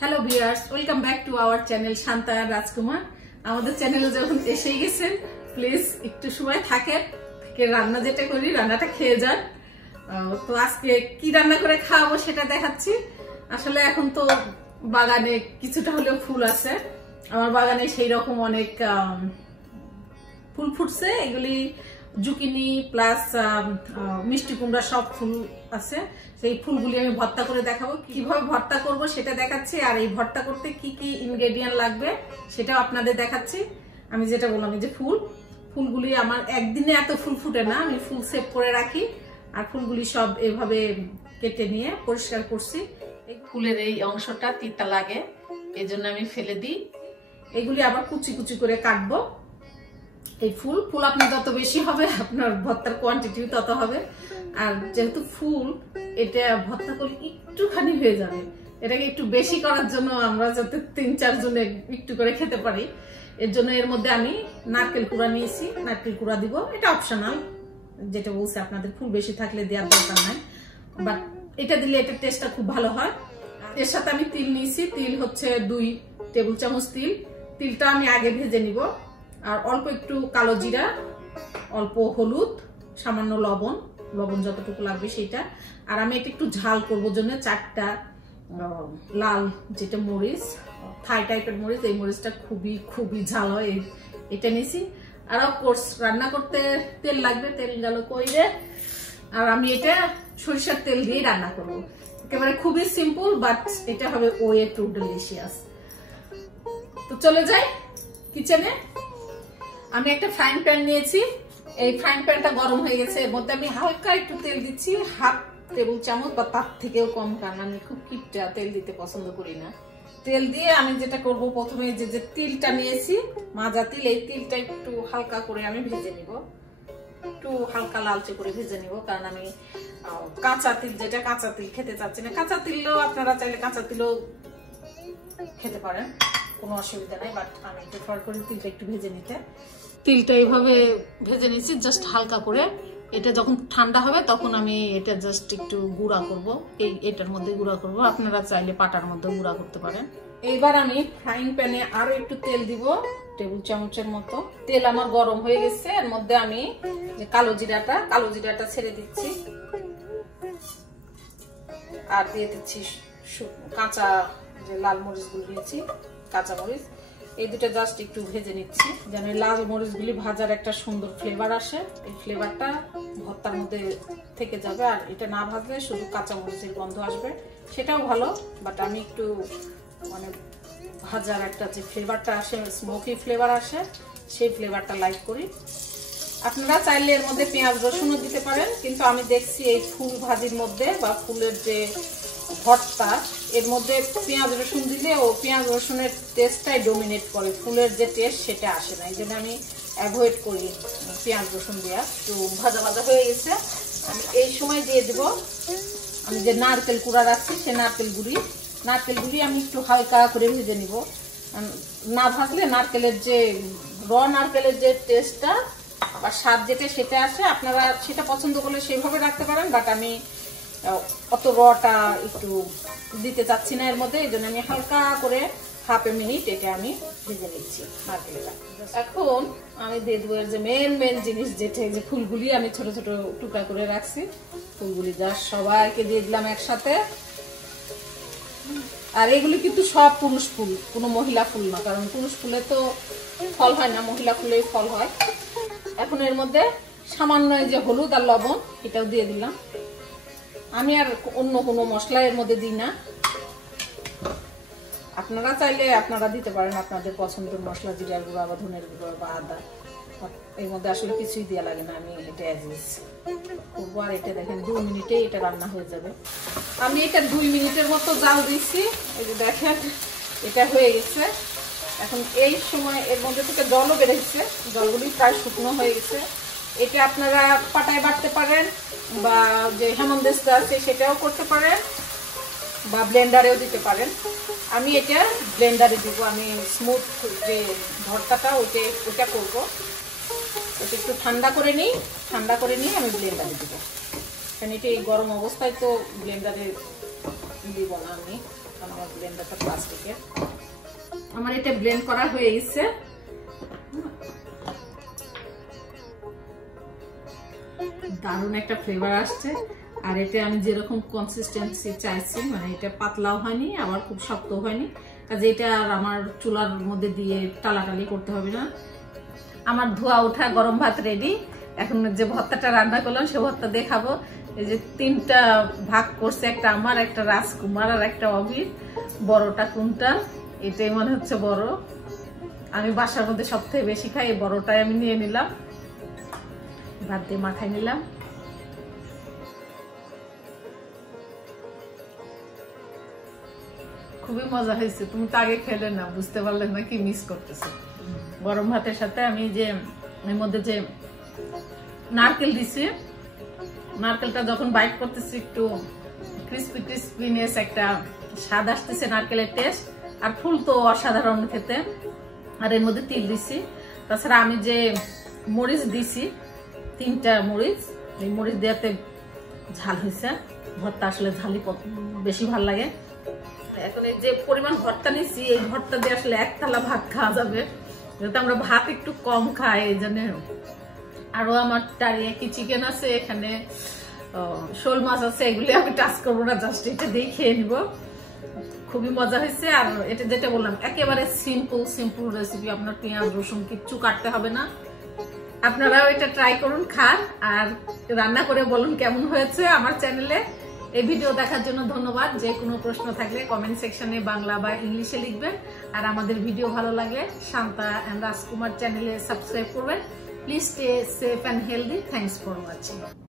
Hello viewers, welcome back to our channel Shanta Rajkumar. আমাদের চ্যানেলে যখন এসেই গেছেন, প্লিজ একটু সময় থাকেন, রান্না যেটা করি রান্নাটা খেয়ে যান। তো আজকে কি রান্না করে খাওয়াবো সেটা দেখাচ্ছি। আসলে এখন তো বাগানে কিছুটা হলেও ফুল আছে, আমার বাগানে সেই রকম অনেক ফুল ফুটছে। এগুলি জুকিনি প্লাস মিষ্টি কুমড়া সব ফুল আছে। সেই ফুলগুলি আমি ভর্তা করে দেখাবো, কিভাবে ভর্তা করব সেটা দেখাচ্ছি। আর এই ভর্তা করতে কি কি ইনগ্রেডিয়েন্ট লাগবে সেটাও আপনাদের দেখাচ্ছি। আমি যেটা বললাম, এই যে ফুলগুলি আমার একদিনে এত ফুল ফুটে না, আমি ফুল সেভ করে রাখি। আর ফুলগুলি সব এভাবে কেটে নিয়ে পরিষ্কার করছি। এই ফুলের এই অংশটা তিতা লাগে, এই জন্য আমি ফেলে দিই। এগুলি আবার কুচি কুচি করে কাটবো। এই ফুল আপনার যত বেশি হবে আপনার ভর্তার কোয়ান্টিটিও তত হবে। আর যেহেতু ফুল, এটা ভর্তা করলে একটুখানি হয়ে যাবে। এটাকে একটু বেশি করার জন্য আমরা যাতে 3-4 জনে একটু করে খেতে পারি, এর জন্য এর মধ্যে আমি নারকেল কুড়া নিয়েছি। নারকেল কুড়া দিব, এটা অপশনাল, যেটা বলছে আপনাদের ফুল বেশি থাকলে দেওয়ার দরকার নাই, বাট এটা দিলে এটা টেস্টটা খুব ভালো হয়। এর সাথে আমি তিল নিয়েছি, তিল হচ্ছে 2 টেবিল চামচ তিল। তিলটা আমি আগে ভেজে নিব। আর অল্প একটু কালো জিরা, অল্প হলুদ, সামান্য লবণ যতটুকু লাগবে সেটা। আর আমি এটা একটু ঝাল করবো জন্য 4টা লাল যেটা মরিচ, থাই টাইপের মরিচ, এই মরিচটা খুবই ঝাল হয়, এটা নিয়েছি। আর অফকোর্স রান্না করতে তেল লাগবে, তেল গেল কইরে। আর আমি এটা সরিষার তেল দিয়ে রান্না করবো, একেবারে খুবই সিম্পল, বাট এটা হবে ওয়ে টু ডিলিশিয়াস। তো চলে যাই কিচেনে। আমি একটা ফ্রাইং প্যান নিয়েছি, এই ফ্রাইং প্যানটা গরম হয়ে গেছে। এর মধ্যে আমি হালকা একটু তেল দিচ্ছি, 1/2 টেবিল চামচ বা তার থেকেও কম, কারণ আমি খুব কিপটা, তেল দিতে পছন্দ করি না। তেল দিয়ে আমি যেটা করব, প্রথমে যে তিলটা নিয়েছি, মাজা তিল, এই তিলটা একটু হালকা করে আমি ভেজে নিব, একটু হালকা লালচে করে ভেজে নিব। কারণ আমি কাঁচা তিল খেতে চাচ্ছি না। কাঁচা তিলও আপনারা চাইলে কাঁচা তিলও খেতে পারেন, কোনো অসুবিধা নাই, বাট আমি প্রেফার করি তিলটা একটু ভেজে নিতে। তিলটা এইভাবে ভেজে নিচ্ছি জাস্ট হালকা করে। এটা যখন ঠান্ডা হবে তখন আমি এটা জাস্ট একটু গুঁড়া করব, এটার মধ্যে গুঁড়া করব। আপনারা চাইলে পাটার মধ্যে গুঁড়া করতে পারেন। এইবার আমি ফ্রাইং প্যানে আরো একটু তেল দিব, টেবিল চামচের মতো। তেল আমার গরম হয়ে গেছে, এর মধ্যে আমি যে কালো জিরাটা ছেড়ে দিচ্ছি। আর দিয়ে দিচ্ছি কাঁচা যে লাল মরিচগুলো নিয়েছি, কাঁচা মরিচ, এই দুটো জাস্ট একটু ভেজে নিচ্ছি, যেন লাল মরিচগুলি ভাজার একটা সুন্দর ফ্লেভার আসে। এই ফ্লেভারটা ভর্তার মধ্যে থেকে যাবে। আর এটা না ভাজলে শুধু কাঁচা মরিচের গন্ধ আসবে, সেটাও ভালো, বাট আমি একটু মানে ভাজার একটা যে ফ্লেভারটা আসে, স্মোকি ফ্লেভার আসে, সেই ফ্লেভারটা লাইক করি। আপনারা চাইলে এর মধ্যে পেঁয়াজ রসুনও দিতে পারেন, কিন্তু আমি দেখছি এই ফুল ভাজির মধ্যে বা ফুলের যে ভর্তা, এর মধ্যে পেঁয়াজ রসুন দিলে ও পেঁয়াজ রসুনের টেস্টটাই ডমিনেট করে, ফুলের যে টেস্ট সেটা আসে না। এই জন্য আমি অ্যাভয়েড করি পেঁয়াজ রসুন দেওয়া। তো ভাজা হয়ে গেছে, আমি এই সময় দিয়ে দিব আমি যে নারকেল কুড়া রাখছি, সে নারকেল গুঁড়ি আমি একটু হালকা করে ভেজে নিব। না ভাজলে নারকেলের যে নারকেলের যে টেস্টটা বা স্বাদ যেটা সেটা আসে, আপনারা সেটা পছন্দ করলে সেভাবে রাখতে পারেন, বাট আমি অত রটা একটু দিতে চাচ্ছি না এর মধ্যে। এই জন্য আমি হালকা করে 1/2 মিনিট এটা আমি ভেজে নিচ্ছি নারকেলটা। এখন আমি দিয়ে দেবো এর যে মেন জিনিস, যেটা যে ফুলগুলি আমি ছোট ছোট টুকরা করে রাখছি, ফুলগুলি জাস্ট সবাইকে দিয়ে দিলাম একসাথে। আর এগুলি কিন্তু সব পুরুষ ফুল, কোনো মহিলা ফুল না, কারণ পুরুষ ফুলে তো ফল হয় না, মহিলা ফুলেই ফল হয়। এখন এর মধ্যে সামান্য যে হলুদ আর লবণ, এটাও দিয়ে দিলাম। আমি আর অন্য কোনো মশলা এর মধ্যে দিই না, আপনারা চাইলে আপনারা দিতে পারেন আপনাদের পছন্দের মশলা, জিরার গুঁড়া বা ধনের গুঁড়া বা আদা। এর মধ্যে আসলে কিছুই দেওয়া লাগে না, আমি এটা করবো। আর এটা দেখেন 2 মিনিটেই এটা রান্না হয়ে যাবে। আমি এটা 2 মিনিটের মতো জাল দিচ্ছি, এই যে দেখেন এটা হয়ে গেছে। এখন এই সময় এর মধ্যে থেকে জলও বেড়েছে, জলগুলি প্রায় শুকনো হয়ে গেছে। এটা আপনারা পাটায় বাটতে পারেন, বা যে হেমন্দেস্তা আছে সেটাও করতে পারেন, বা ব্লেন্ডারেও দিতে পারেন। আমি এটা ব্লেন্ডারে দিব, আমি স্মুথ যে ভর্তাটা ওইটা করবো। ওটা একটু ঠান্ডা করে নিই আমি ব্লেন্ডারে দিব, কারণ এটা এই গরম অবস্থায় তো ব্লেন্ডারে দিব না আমি। কারণ আমার ব্লেন্ডারটা প্লাস্টিকের। আমার এটা ব্লেন্ড করা হয়ে গেছে। দারুণ একটা ফ্লেভার আসছে। আর এটা আমি যেরকম কনসিস্টেন্সি চাইছি, মানে এটা পাতলাও হয়নি আবার খুব শক্ত হয়নি, কাজে এটা আর আমার চুলার মধ্যে দিয়ে টালাটালি করতে হবে না। আমার ধোয়া ওঠা গরম ভাত রেডি। এখন যে ভর্তাটা রান্না করলাম সে ভর্তা দিয়ে খাবো। এই যে 3টা ভাগ করছে, একটা আমার, একটা রাজকুমার আর একটা অভির। বড়টা কোনটা? এটাই মনে হচ্ছে বড়। আমি বাসার মধ্যে সবথেকে বেশি খাই, এই বড়টাই আমি নিয়ে নিলাম, ভাত দিয়ে মাখাই নিলাম। খুবই মজা হয়েছে। তুমি তো আগে খেলে না, বুঝতে পারলে না কি মিস করতেছে। গরম ভাতের সাথে আমি যে এর মধ্যে যে নারকেল দিছি, নারকেলটা যখন বাইট করতেছি একটু ক্রিস্পি ক্রিস্পিনেস একটা স্বাদ আসতেছে, নারকেলের টেস্ট। আর ফুল তো অসাধারণ খেতে। আর এর মধ্যে তিল দিছি। তাছাড়া আমি যে মরিচ দিছি, 3টা মরিচ, এই মরিচ দেওয়াতে ঝাল হয়েছে। ভর্তা আসলে ঝালই বেশি ভাল লাগে। এখন এই যে পরিমাণ ভর্তা নিচ্ছি, এই ভর্তা দিয়ে আসলে 1 থালা ভাত খাওয়া যাবে, যেহেতু আমরা ভাত একটু কম খাই এই জন্য। আরো আমার টারিয়াকি চিকেন আছে, এখানে শোল মাছ আছে, এগুলি আমি টাচ করবো না, জাস্ট এটা দিয়ে খেয়ে নিব। খুবই মজা হয়েছে। আর এটা যেটা বললাম একেবারে সিম্পল রেসিপি, আপনার পেঁয়াজ রসুন কিচ্ছু কাটতে হবে না। আপনারাও এটা ট্রাই করুন, খান আর রান্না করে বলুন কেমন হয়েছে। আমার চ্যানেলে এই ভিডিও দেখার জন্য ধন্যবাদ। যে কোনো প্রশ্ন থাকলে কমেন্ট সেকশনে বাংলা বা ইংলিশে লিখবেন। আর আমাদের ভিডিও ভালো লাগলে শান্তা এন্ড রাজকুমার চ্যানেলে সাবস্ক্রাইব করবেন। Please stay safe and healthy. Thanks for watching.